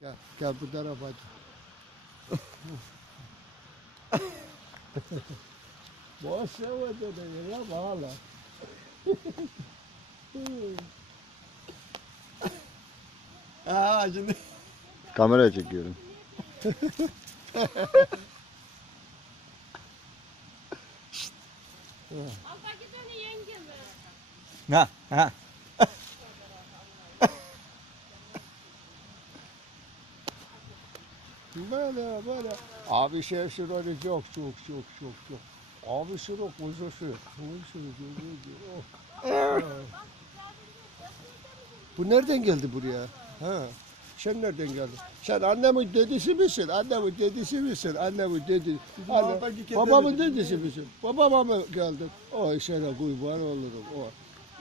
Gel, gel bu tarafa. Boş ver dedi ya bağla. Aa şimdi Kamera çekiyorum. Alttaki tane yenge mi? Ha ha. Böyle böyle. Abi şey şurada çok çok çok çok çok. Abi şurada kuzu şu. Kuzu şu kuzu şu. Oh. Bu nereden geldi buraya? Ha. Sen nereden geldin? Sen annemin dedesi misin? Annemin dedesi misin? Annemin dedesi. Anne, babamın dedi. dedesi misin? Babama mı geldin? Oy sana kurban olurum. O.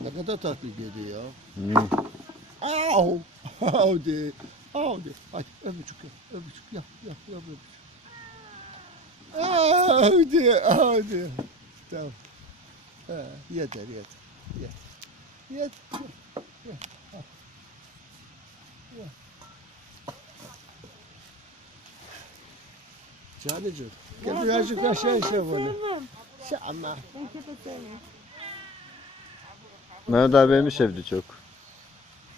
Ne kadar tatlı dedi ya. Hmm. Au! Au de. Au de. Hadi öpücük yap. Öpücük yap. Yap yap öpücük. Au de. Au de. Tamam. Ha, yeter yeter. Yeter. Yeter. Yeter. Yeter. Canıcığım. Gel birazcık aşağı ise bana. Sen ama. Mehmet abi beni sevdi çok.